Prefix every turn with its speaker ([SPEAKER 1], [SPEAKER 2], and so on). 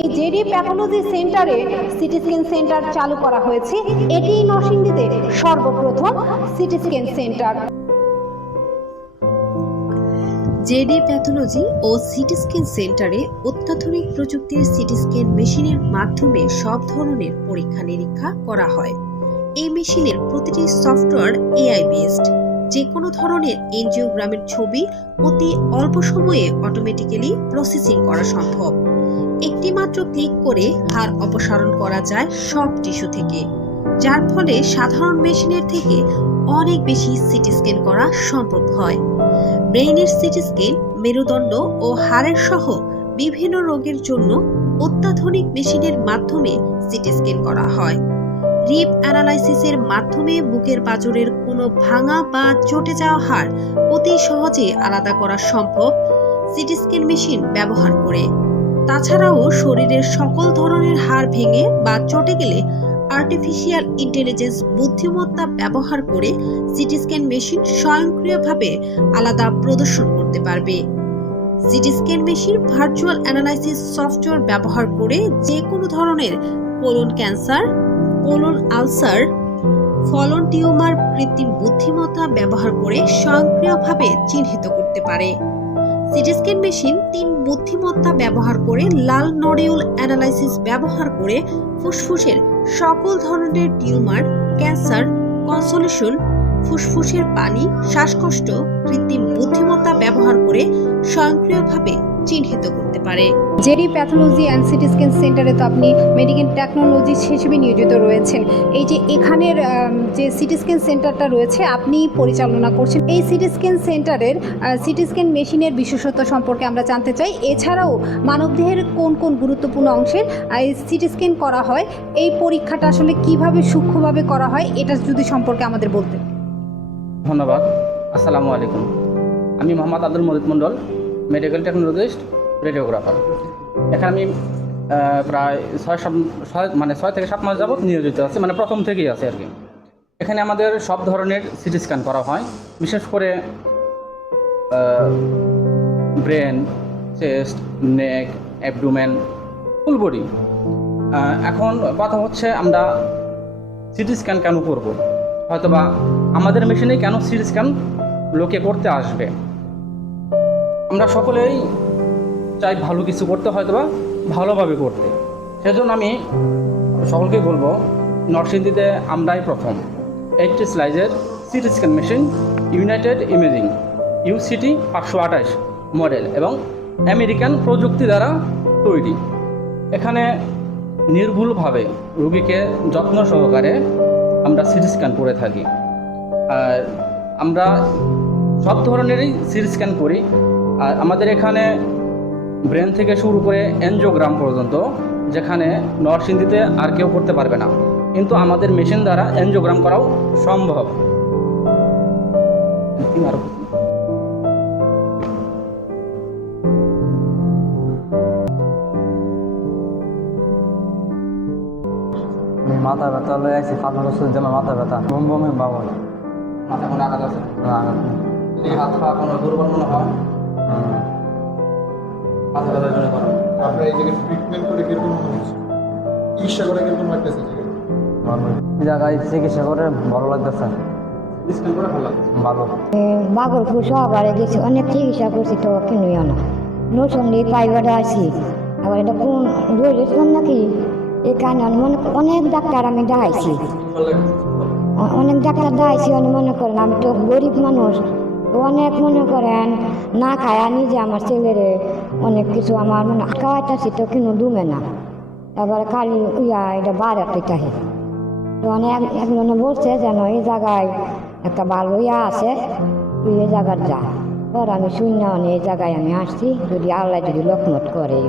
[SPEAKER 1] এই JD pathology সেন্টারে CT scan centre চালু করা হয়েছে। এটি নরসিংদীতে সর্বপ্রথম CT scan centre.
[SPEAKER 2] JD pathology ও সিটি স্ক্যান সেন্টারে অত্যাধুনিক প্রযুক্তির সিটি স্ক্যান মেশিনের মাধ্যমে সব ধরনের পরীক্ষা নিরীক্ষা করা হয়। এই মেশিনের প্রতিটি সফটওয়্যার এআই বেসড যে কোনো ধরনের এনজিওগ্রামের ছবি অতি অল্প সময়ে অটোমেটিক্যালি প্রসেসিং করা সম্ভব। একটি মাত্র ক্লিক করে হার অপসারণ করা যায় সব টিস্যু থেকে, যার ফলে সাধারণ মেশিনের থেকে অনেক বেশি সিটি স্ক্যান করা সম্ভব হয়। ব্রেইনের সিটি স্ক্যান, মেরুদণ্ড ও হাড়ের সহ বিভিন্ন রোগের জন্য অত্যাধুনিক মেশিনের মাধ্যমে সিটি স্ক্যান করা হয়। রিপ অ্যানালাইসিসের মাধ্যমে বুকের পাঁজরের কোনো ভাঙা বা চটে যাওয়া হাড় অতি সহজে আলাদা করা সম্ভব। সিটি স্ক্যান মেশিন ব্যবহার করে তাছাড়াও শরীরের সকল ধরনের হাড় ভেঙে বা চটে গেলে আর্টিফিশিয়াল ইন্টেলিজেন্স বুদ্ধিমত্তা ব্যবহার করে সিটি স্ক্যান মেশিন স্বয়ংক্রিয়ভাবে আলাদা প্রদর্শন করতে পারবে। CT scan machine virtual analysis software ব্যবহার করে যে কোনো ধরনের কোলন ক্যান্সার কোলন আলসার ফলন টিউমার কৃত্রিম বুদ্ধিমত্তা ব্যবহার করে স্বয়ংক্রিয়ভাবে চিহ্নিত করতে পারে। সিটি স্ক্যান মেশিন তিন বুদ্ধিমত্তা ব্যবহার করে লাল নডিউল অ্যানালাইসিস ব্যবহার করে ফুসফুসের সকল ধরনের টিউমার, ক্যান্সার, কনসলেশন, ফুসফুসের পানি, শ্বাসকষ্ট, কৃত্রিম বুদ্ধিমত্তা ব্যবহার করে স্বয়ংক্রিয়ভাবে চিহ্নিত করতে পারে।
[SPEAKER 1] JD pathology and CT scan সেন্টারে তো আপনি মেডিকেল টেকনোলজিস্ট হিসেবে নিয়োজিত রয়েছেন। এই যে এখানের যে সিটি স্ক্যান সেন্টারটা রয়েছে আপনি পরিচালনা করছেন। এই সিটি স্ক্যান সেন্টারের সিটি স্ক্যান মেশিনের বিশেষত্ব সম্পর্কে আমরা জানতে চাই। এছাড়াও মানবদেহের কোন কোন গুরুত্বপূর্ণ অংশের এই সিটি স্ক্যান করা হয় এই পরীক্ষাটা আসলে কীভাবে সূক্ষ্মভাবে করা হয় এটা যদি সম্পর্কে আমাদের বলতে
[SPEAKER 3] ধন্যবাদ। আসসালামু আলাইকুম। আমি Mohammad Abdul Majid Mondal. Medical technologist radiographer এখানে আমি প্রায় ছয় সাত মানে ছয় থেকে সাত মাস যাবত নিয়োজিত আছি মানে প্রথম থেকেই আছে আর কি। এখানে আমাদের সব ধরনের সিটি স্ক্যান করা হয়, বিশেষ করে brain, chest, neck, abdomen, full body. এখন কথা হচ্ছে আমরা সিটি স্ক্যান কেন করব? হয়তোবা আমাদের মেশিনে কেন সিটি স্ক্যান লোকে করতে আসবে? আমরা সকলেই চাই ভালো কিছু করতে হয়তো বা ভালোভাবে করতে। সেজন্য আমি সকলকে বলব, নরসিংদীতে আমরাই প্রথম। HT স্লাইজের CT scan machine United Imaging UCT পাঁচশো আঠাশ মডেল এবং আমেরিকান প্রযুক্তি দ্বারা তৈরি। এখানে নির্ভুলভাবে রোগীকে যত্ন সহকারে আমরা সিটি স্ক্যান করে থাকি। আর আমরা সব ধরনেরই সিটি স্ক্যান করি। আর আমাদের এখানে ব্রেন থেকে শুরু করে এনজিওগ্রাম পর্যন্ত যেখানে নরসিংদীতে আর কেউ করতে পারবে না। কিন্তু আমাদের মেশিন দ্বারা এনজিওগ্রাম করাও সম্ভব।
[SPEAKER 4] মাথা ব্যথা লয়ে আছি পাঁচ ওষুধ মাথা ব্যথা। বম বমি বাবা।
[SPEAKER 3] মাথা কোনো আঘাত আছে? এই হাত পা কোনো দুর্বল মনে হয়? মাথা ব্যথার জন্য করো
[SPEAKER 5] আপনার এই জায়গায় ট্রিটমেন্ট করে কীরকম হচ্ছে চিকিৎসা করে কীরকম লাগতেছে এই জায়গায়?
[SPEAKER 4] ভালো এই জায়গায় চিকিৎসা করে ভালো লাগতেছে।
[SPEAKER 3] স্ক্যান করে ভালো লাগে
[SPEAKER 4] ভালো।
[SPEAKER 6] বাগলপুর সহবারে গেছি অনেক চিকিৎসা করছি তো কিনুইও না। নৌসঙ্গী প্রাইভেটে আছি। আবার এটা কোন রয়েছিলাম নাকি? এখানে মনে অনেক ডাক্তার আমি দেখাইছি। অনেক ডাক্তার দেখাইছি অনেক মনে করেন আমি তো গরিব মানুষ। অনেক মনে করেন, না খায়া নিজে আমার ছেলেরে অনেক কিছু আমার মনে খাওয়াইতেছি তো কিনো দুমে না। এবার খালি ইয়া, এটা বাড়াতে তো অনেক একজনে বলছে যেন এই জায়গায় একটা ভালো ইয়া আছে, তুই এই জায়গার যা। পর আমি শূন্য এই জায়গায় আমি আসছি, যদি আল্লাহ যদি লক্ষ্মত করে এই